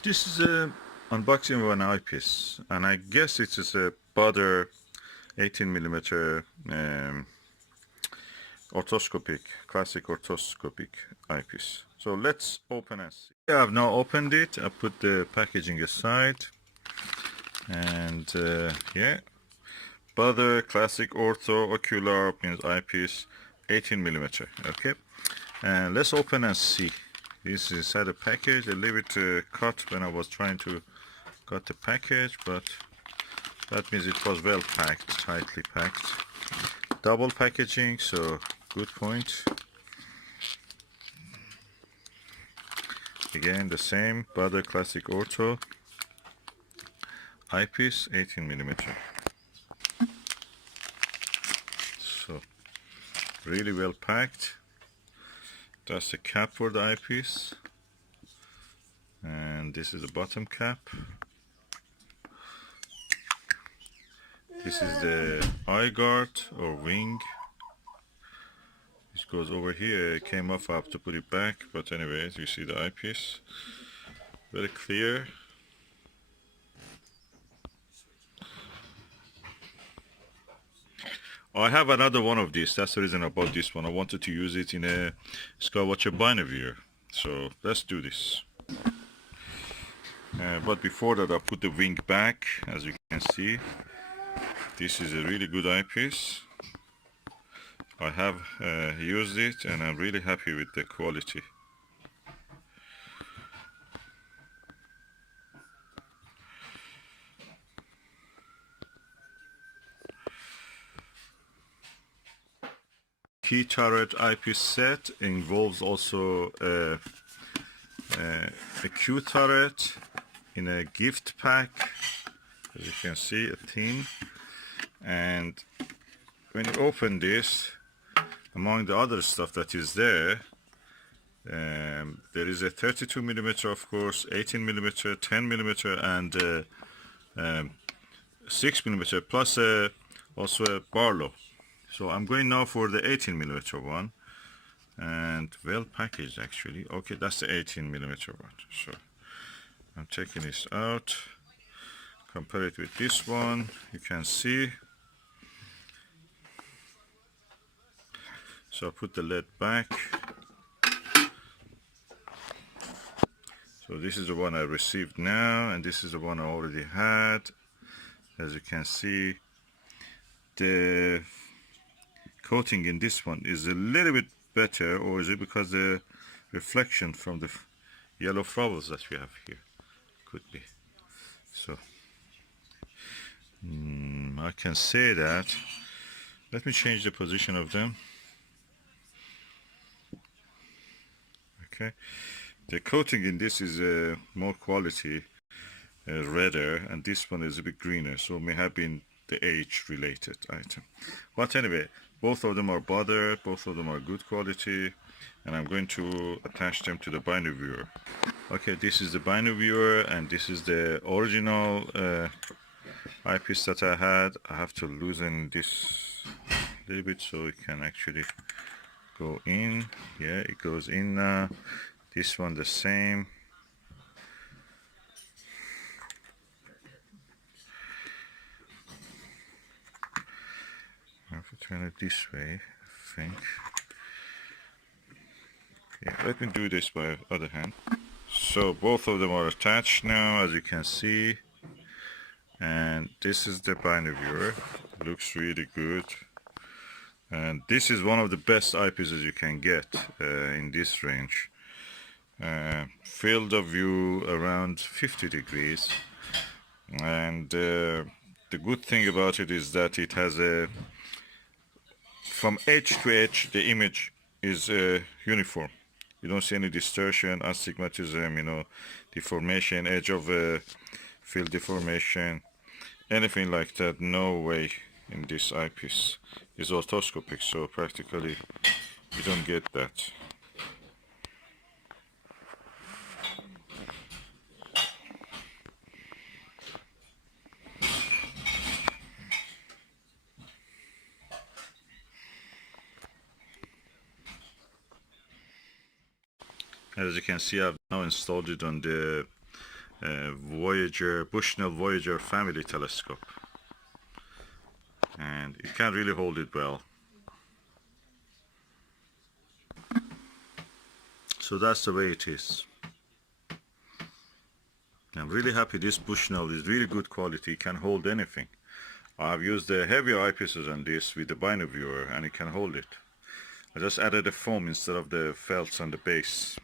This is a unboxing of an eyepiece, and I guess it is a Baader 18mm orthoscopic, classic orthoscopic eyepiece. So let's open and see. Yeah, I've now opened it. I put the packaging aside, and yeah, Baader Classic Ortho Ocular means eyepiece, 18mm. Okay, and let's open and see. This is inside the package. I leave it cut when I was trying to cut the package, but that means it was well packed, tightly packed. Double packaging, so good point. Again, the same Baader Classic Ortho eyepiece, 18mm. So really well packed. That's the cap for the eyepiece, and this is the bottom cap. This is the eye guard or wing. This goes over here. It came off. I have to put it back, but anyways, you see the eyepiece. Very clear. I have another one of these. That's the reason I bought this one. I wanted to use it in a Skywatcher binocular. So let's do this. But before that, I put the wing back. As you can see, this is a really good eyepiece. I have used it, and I'm really happy with the quality. Key turret eyepiece set involves also a Q turret in a gift pack, as you can see, a tin. And when you open this, among the other stuff that is there, there is a 32mm, of course, 18mm, 10mm, and 6mm, plus also a Barlow. So I'm going now for the 18mm one, and well packaged actually. Okay, that's the 18mm one. So I'm taking this out, compare it with this one. You can see. So I put the lid back. So this is the one I received now, and this is the one I already had. As you can see, the coating in this one is a little bit better, or is it because the reflection from the yellow flowers that we have here? Could be. So I can say that. Let me change the position of them. Okay, the coating in this is more quality, redder, and this one is a bit greener, so may have been the age related item. But anyway, both of them are Baader, both of them are good quality, and I'm going to attach them to the binder viewer. Okay, this is the binder viewer, and this is the original eyepiece that I had. I have to loosen this a little bit so it can actually go in. Yeah, it goes in now. This one the same. I have to turn it this way, I think. Yeah, let me do this by the other hand. So both of them are attached now, as you can see. And this is the binder viewer. Looks really good. And this is one of the best eyepieces you can get in this range. Field of view around 50 degrees. And the good thing about it is that it has a, from edge to edge, the image is uniform. You don't see any distortion, astigmatism, deformation, edge of field deformation, anything like that. No way in this eyepiece. Is orthoscopic, so practically you don't get that. As you can see, I've now installed it on the Bushnell Voyager family telescope, and it can't really hold it well. So that's the way it is. I'm really happy this Bushnell is really good quality. It can hold anything. I've used the heavier eyepieces on this with the binder viewer and it can hold it. I just added the foam instead of the felts on the base.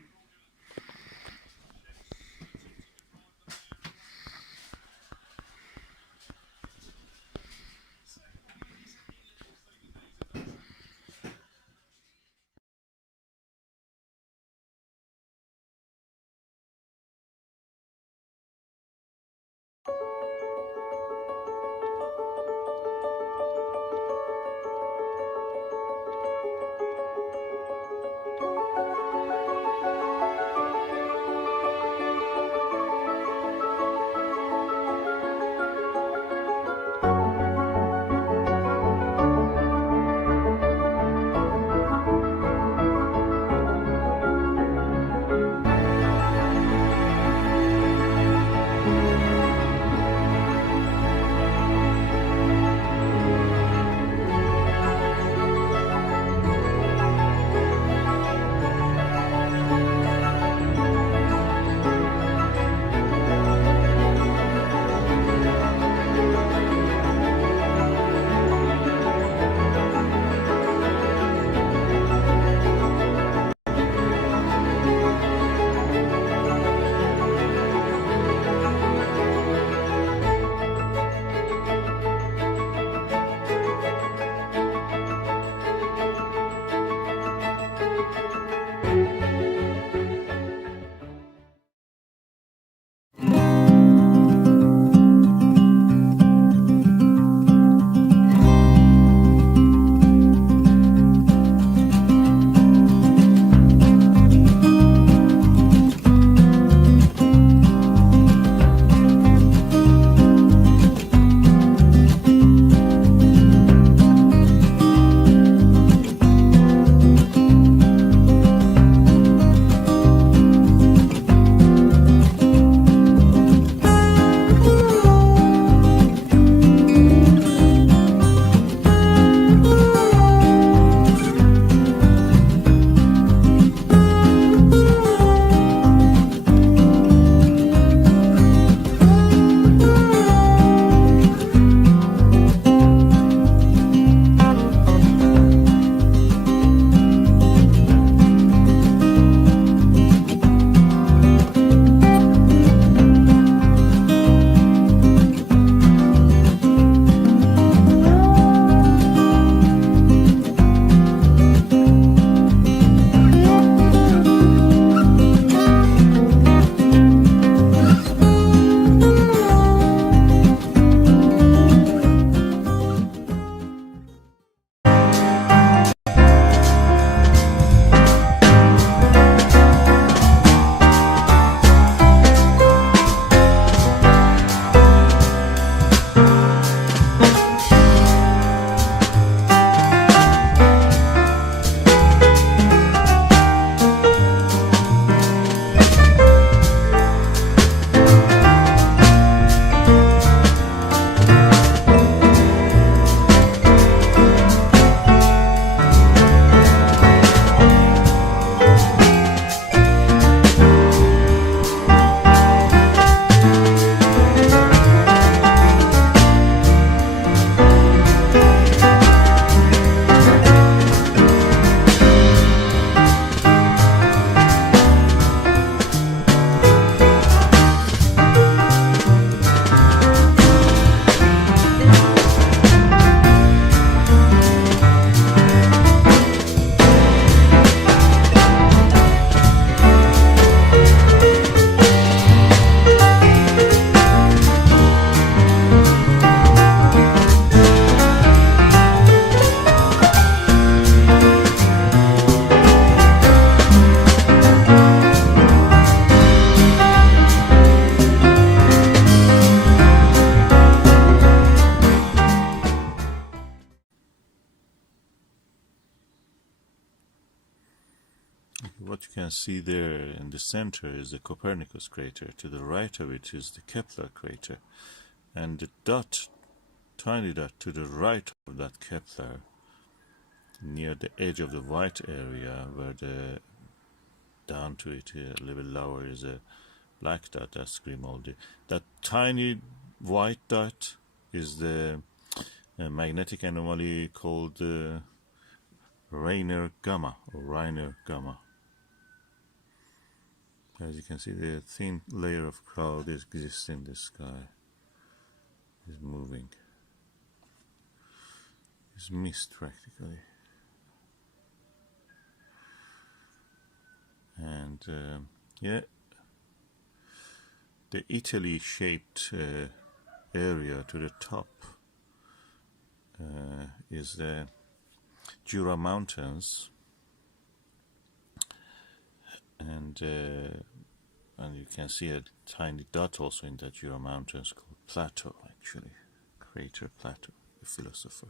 what you can see there in the center is the Copernicus crater. To the right of it is the Kepler crater. And the dot, tiny dot to the right of that Kepler, near the edge of the white area, where the down to it a little lower is a black dot, that's Grimaldi. That tiny white dot is the magnetic anomaly called Rainer gamma, or Reiner gamma. As you can see, the thin layer of cloud exists in the sky. Is moving. It's mist practically. And yeah, the Italy-shaped area to the top is the Jura Mountains, and you can see a tiny dot also in the Jura Mountains called Plato, actually, crater Plato, the philosopher.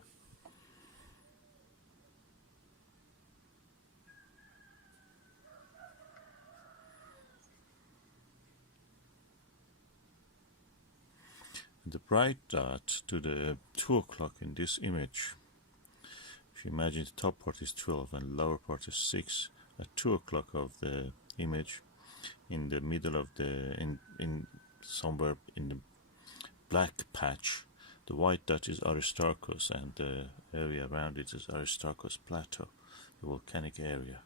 The bright dot to the 2 o'clock in this image, if you imagine the top part is 12 and the lower part is 6, at 2 o'clock of the image, in the middle of the, in somewhere in the black patch, the white dot is Aristarchus, and the area around it is Aristarchus Plateau, the volcanic area.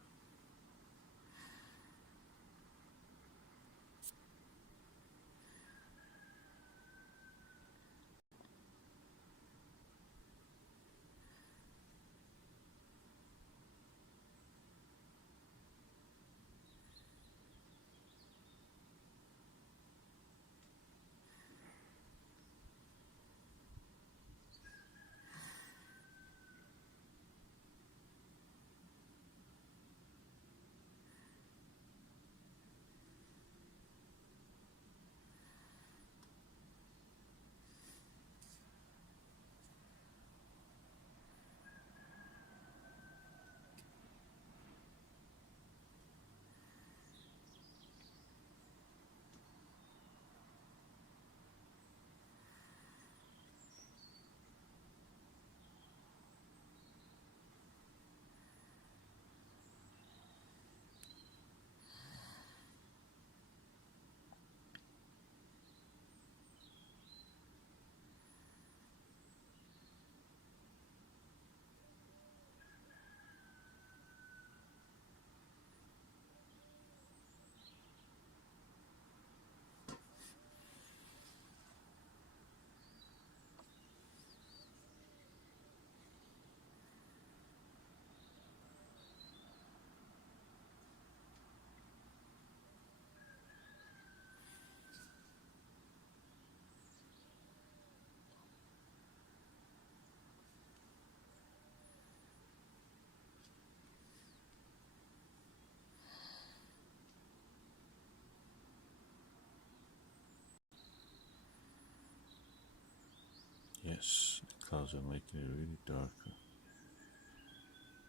Yes, the clouds are making it really darker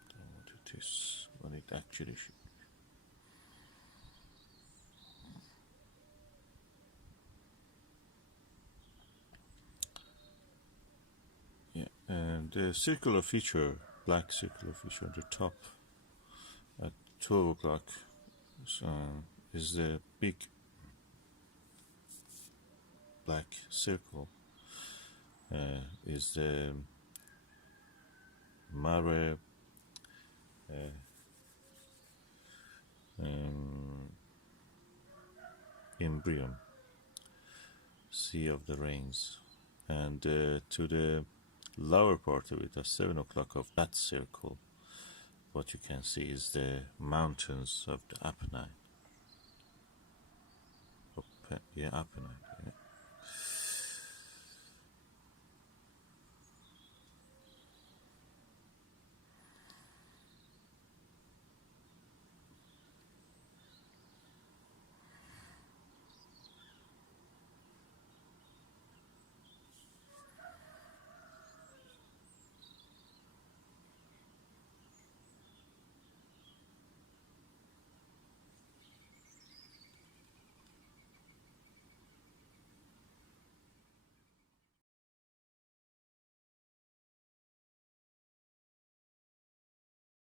than what it is, what it actually should be. Yeah, and the circular feature, black circular feature at the top at 12 o'clock is the big black circle. Is the Mare Imbrium, Sea of the Rains, and to the lower part of it at 7 o'clock of that circle, what you can see is the mountains of the Apennine. Apennine.